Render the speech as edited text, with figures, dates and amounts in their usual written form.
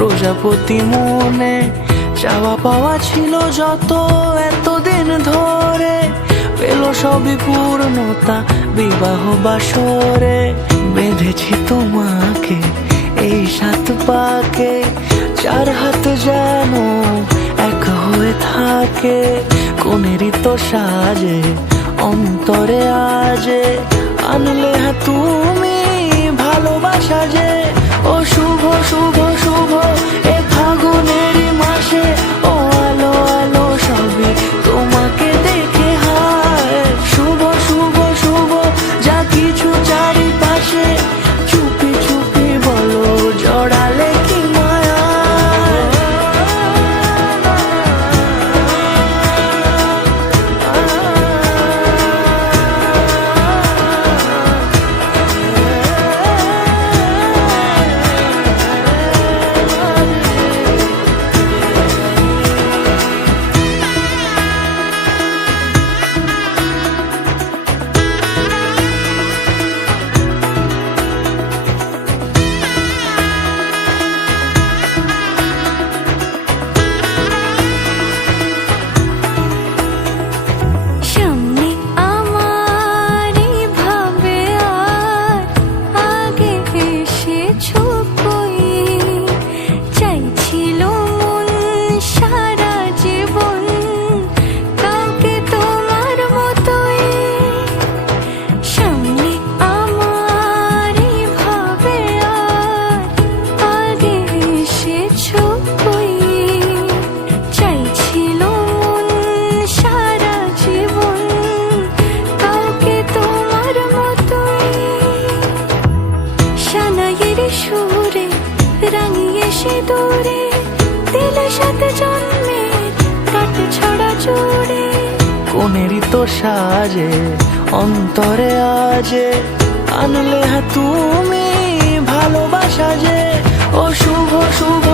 প্রজাপতি মনে চাওয়া পাওয়া ছিল যত এতদিন ধরে, পেল সবই পূর্ণতা বিবাহ বাসরে। বেঁধেছি তোমাকে এই 7 পাকে, 4 হাত যেন এক হয়ে থাকে। কোনেরই তো সাজে অন্তরে আজে, আনলে হ্যাঁ তুমি ভালোবাসা যে। ও শুভ শুভ শুভ এ ফাগুনেরই মাসে, ও আলো আলো সবই তোমাকে দেখে হায়। শুভ শুভ শুভ যা কিছু চারিপাশে, চুপি চুপি বলো জড়ালে কি মায়া। সুরে রাঙিয়ে সে দূরে দিলে 7 জন্মের কাট ছড়া জুড়ে। কোনেরই তো সাজে অন্তরে আজে, আনলে হ্যাঁ তুমি ভালোবাসা যে। ও শুভ শুভ